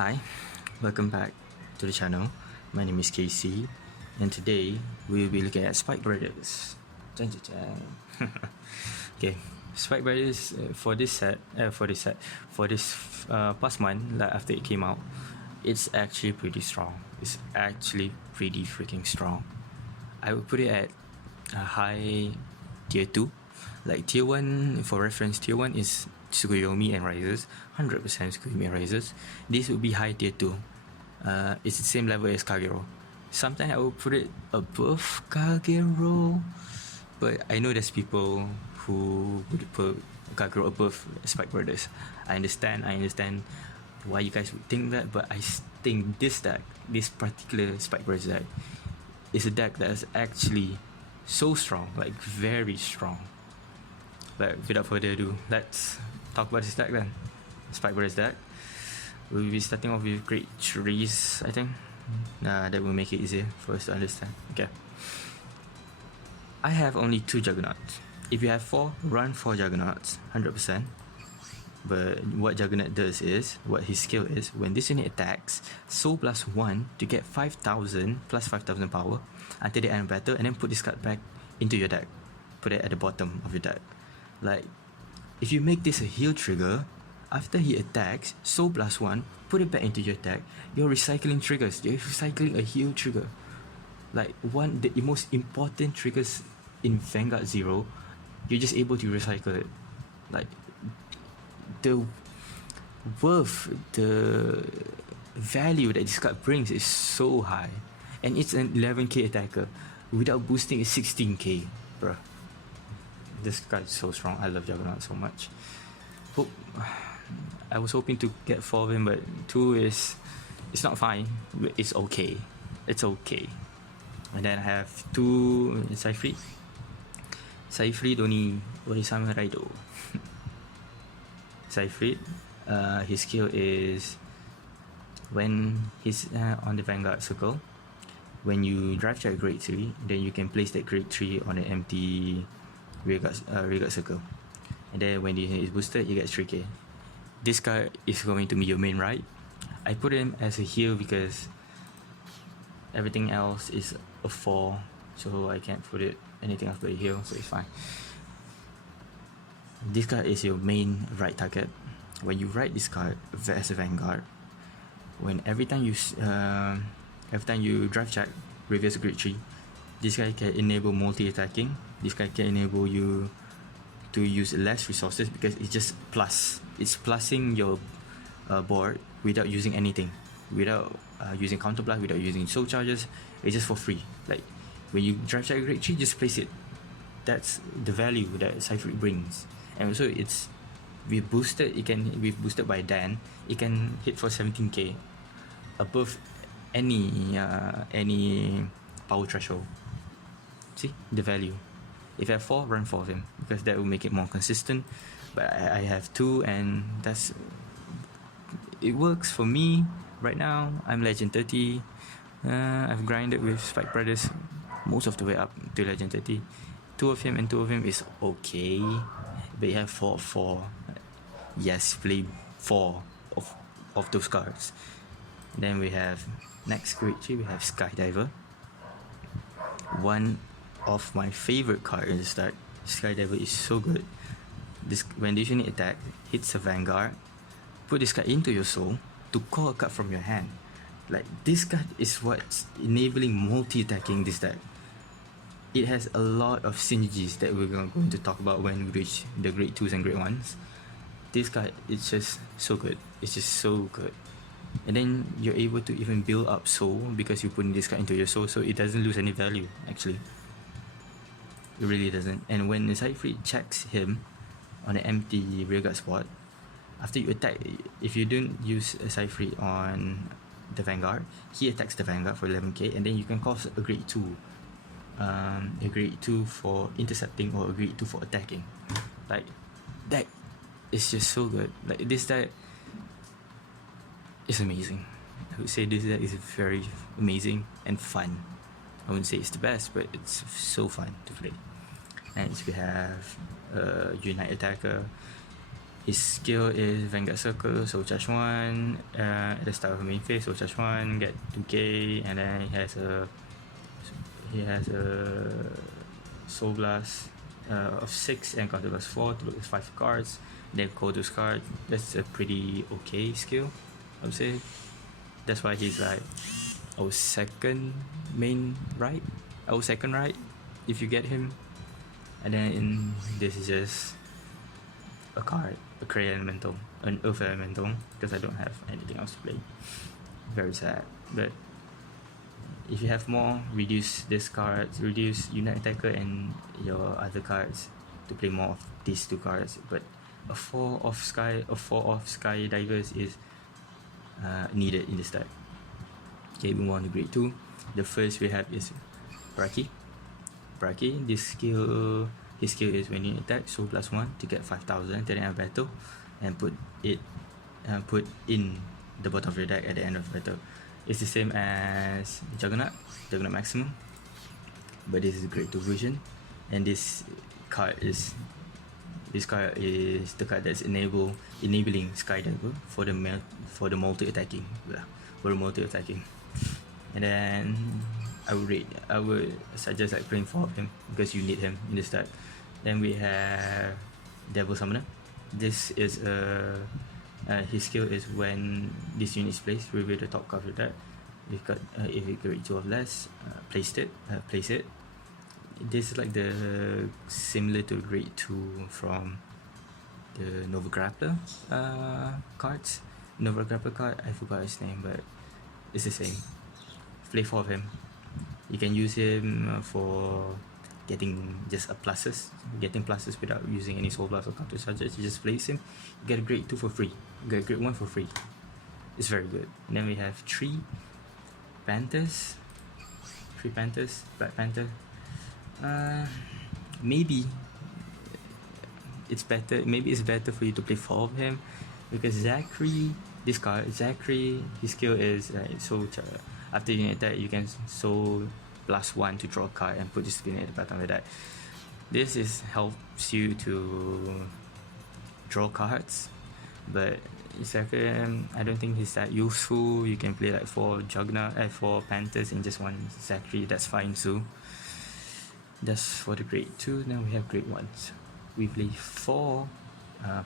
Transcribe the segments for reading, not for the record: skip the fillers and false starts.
Hi, welcome back to the channel. My name is Casey, and today we will be looking at Spike Brothers. Okay, Spike Brothers for this past month, like after it came out, it's actually pretty strong. It's actually pretty freaking strong. I would put it at a high tier 2. Like tier 1, for reference, tier 1 is Tsukuyomi and Rises, 100% Tsukuyomi and Rises. This would be high tier 2. It's the same level as Kagero. Sometimes I would put it above Kagero, but I know there's people who would put Kagero above Spike Brothers. I understand why you guys would think that, but I think this deck, this particular Spike Brothers deck, is a deck that is actually so strong, like very strong. But without further ado, let's talk about this deck then. Spike Brothers deck. We'll be starting off with Great Trees, I think. That will make it easier for us to understand. Okay. I have only 2 Juggernauts. If you have 4, run 4 Juggernauts, 100%. But what Juggernaut does is, what his skill is, when this unit attacks, Soul plus 1 to get 5,000 plus 5,000 power until the end of battle, and then put this card back into your deck. Put it at the bottom of your deck. Like, if you make this a heal trigger, after he attacks, Soul plus 1, put it back into your deck, you're recycling triggers. You're recycling a heal trigger. Like, the most important triggers in Vanguard 0, you're just able to recycle it. Like, the worth, the value that this card brings is so high. And it's an 11k attacker. Without boosting, it's 16k, bruh. This card is so strong. I love Juggernaut so much. I was hoping to get 4 of him, but 2 is... It's not fine. It's okay. It's okay. And then I have 2 Cyfried. Cyfried Oni Orisama Raido. Cyfried, his skill is... When he's on the Vanguard circle, when you drive check grade 3, then you can place that grade 3 on an empty rearguard circle, and then when he is boosted, he gets 3k. This card is going to be your main right. I put him as a heal because everything else is a 4, so I can't put it anything else but a heal, so it's fine. This card is your main right target. When you write this card as a Vanguard, every time you drive check reverse grade 3, this guy can enable multi-attacking. This guy can enable you to use less resources because it's just plus. It's plussing your board without using anything, without using counterblast, without using soul charges. It's just for free. Like when you drive check grade 3, just place it. That's the value that Cypher brings. And also it's with boosted by Dan, it can hit for 17k above any power threshold. See the value. If I have 4, run 4 of him because that will make it more consistent. But I have 2, and it works for me right now. I'm Legend 30. I've grinded with Spike Brothers most of the way up to Legend 30. 2 of him and 2 of him is okay, but you have 4 of 4. Yes, play 4 of those cards. Then we have next grade 3. We have Skydiver. One of my favorite cards in this deck. Skydiver is so good. When this unit attack hits a Vanguard, put this card into your soul to call a card from your hand. Like, this card is what's enabling multi-attacking this deck. It has a lot of synergies that we're going to talk about when we reach the grade 2s and grade 1s. This card is just so good. It's just so good. And then you're able to even build up soul because you're putting this card into your soul, so it doesn't lose any value actually. It really doesn't. And when the Cyfried checks him on an empty rearguard spot, after you attack, if you don't use a Cyfried on the Vanguard, he attacks the Vanguard for 11k, and then you can cause a grade 2. A grade 2 for intercepting or a grade 2 for attacking. Like, that is just so good. Like, this deck is amazing. I would say this deck is very amazing and fun. I wouldn't say it's the best, but it's so fun to play. And we have Unite Attacker. His skill is Vanguard Circle, so charge 1. At the start of the main phase, so charge 1, get 2k, and then he has a Soul Blast of 6 and counter blast 4 to look at 5 cards. Then call those cards. That's a pretty okay skill, I would say. That's why he's like our second right, if you get him. And then this is just a card, a Cray Elemental, an Earth Elemental, because I don't have anything else to play. Very sad. But if you have more, reduce this card, reduce Unite Attacker and your other cards to play more of these two cards. But a 4 off Sky Divers is needed in this deck. Okay, we move on to grade 2. The first we have is Braki. His skill is when you attack, so +1 to get 5,000 at the end of battle, and put in the bottom of your deck at the end of battle. It's the same as Juggernaut Maximum, but this is a grade 2 version, and this card is the card that's enabling Skydiver for the multi attacking. And then I would suggest like playing 4 of him because you need him in this deck. Then we have Devil Summoner. This is his skill is when this unit is placed, reveal the top card of your deck. We've got if you grade 2 or less, place it. This is like the similar to grade 2 from the Nova Grappler cards. Nova Grappler card, I forgot his name, but it's the same. Play 4 of him. You can use him for getting pluses without using any Soul Blast or counter charges. You just place him, you get a grade 2 for free, you get a grade 1 for free. It's very good. And then we have 3 Panthers, Black Panther. Maybe it's better for you to play 4 of him, because Zachary, his skill is after you attack, you can Soul +1 to draw a card and put this unit at the bottom of the deck. This helps you to draw cards, but Zachary, I don't think he's that useful. You can play like 4 Panthers in just one Zachary, that's fine too. That's for the grade 2. Now we have grade 1s. We play 4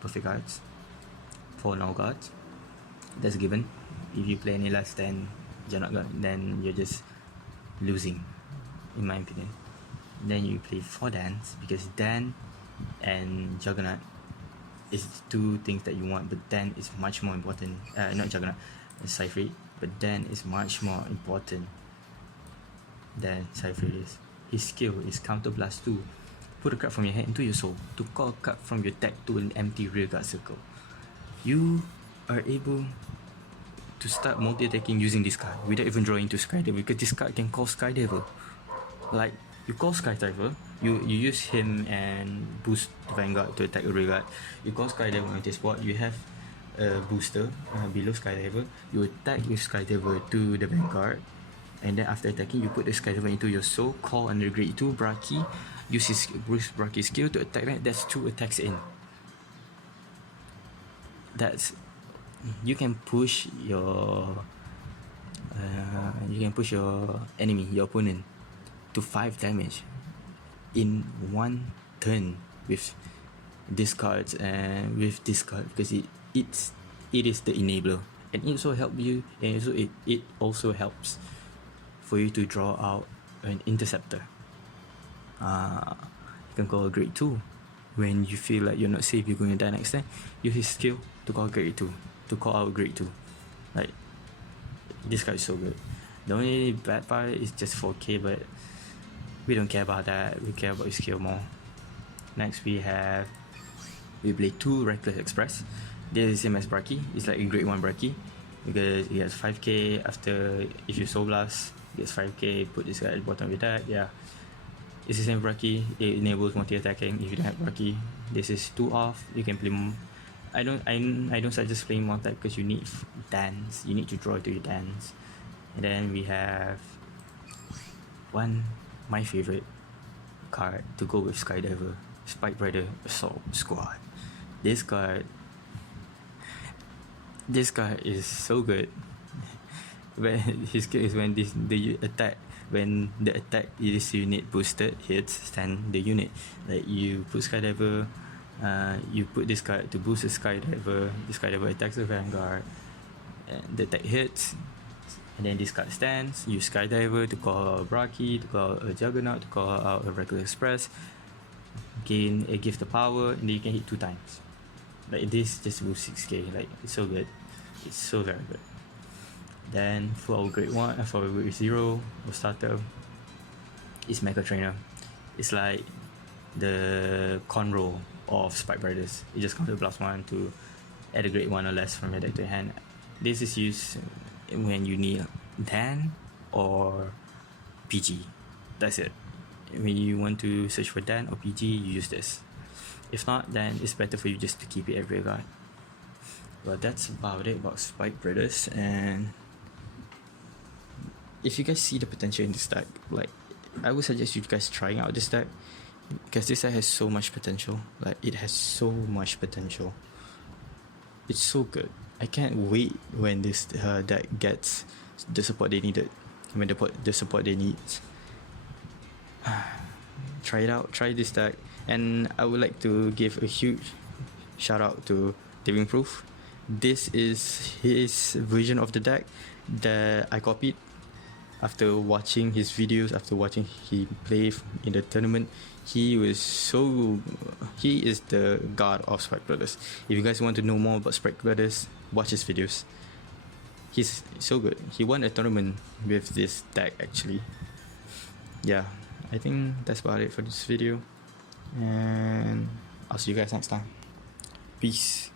perfect cards, 4 null cards. That's given. If you play any less than then you're just losing, in my opinion. Then you play 4 Dans, because Dan and Juggernaut is 2 things that you want, but Dan is much more important. Not Juggernaut, Cypher, but Dan is much more important than Cypher is. His skill is Counter Blast 2. Put a card from your hand into your soul to call a card from your deck to an empty rearguard circle. You are able to start multi-attacking using this card without even drawing to Skydiver, because this card can call Skydiver. Like, you call Skydiver, you use him and boost the Vanguard to attack a rearguard. You call Skydiver on this spot, you have a booster below Skydiver, you attack with Skydiver to the Vanguard, and then after attacking, you put the Skydiver into your soul, call under grade 2 Braki, use his Braki skill to attack that. That's 2 attacks in. You can push your enemy, your opponent, to 5 damage in 1 turn with this card, because it is the enabler, and it also help you, and it also helps for you to draw out an interceptor. You can call a grade 2 when you feel like you're not safe, you're going to die next time. Use his skill to call grade 2, to call out grade 2. Like, this card is so good. The only bad part is just 4k, but we don't care about that. We care about his skill more. Next we play 2 Reckless Express. This is the same as Braki. It's like a grade 1 Braki, because he has 5k. After, if you Soul Blast, he gets 5k. Put this guy at the bottom of your deck. Yeah, it's the same Braki. It enables multi-attacking. If you don't have Braki, this is 2 off. You can play. I don't suggest playing multi because you need Dans. You need to draw to your Dans. And then we have my favorite card to go with Skydiver, Spike Rider Assault Squad. This card This card is so good. When his skill is when the attack is unit boosted hits, then the unit, like you put Skydiver, you put this card to boost the Skydiver. The Skydiver attacks the Vanguard, and the attack hits, and then this card stands. Use Skydiver to call out Braki, to call out a Juggernaut, to call out a Regular Express, gain a gift of power, and then you can hit 2 times. Like this just boosts 6k. Like it's so good, it's so very good. Then for our grade 1, for our grade 0, our starter is Mega Trainer. It's like the Conroe of Spike Brothers. You just counter +1 to add a grade 1 or less from your deck to your hand. This is used when you need Dan or PG. That's it. When you want to search for Dan or PG, you use this. If not, then it's better for you just to keep it at rear guard. But that's about it about Spike Brothers. And if you guys see the potential in this deck, like I would suggest you guys trying out this deck, because this deck has so much potential. Like it has so much potential. It's so good. I can't wait when this deck gets the support they needed. When the support they need. Try it out. Try this deck. And I would like to give a huge shout out to Living Proof. This is his version of the deck that I copied after watching his videos, after watching him play in the tournament. He is the god of Spike Brothers. If you guys want to know more about Spike Brothers, watch his videos. He's so good. He won a tournament with this deck actually. Yeah, I think that's about it for this video. And I'll see you guys next time. Peace.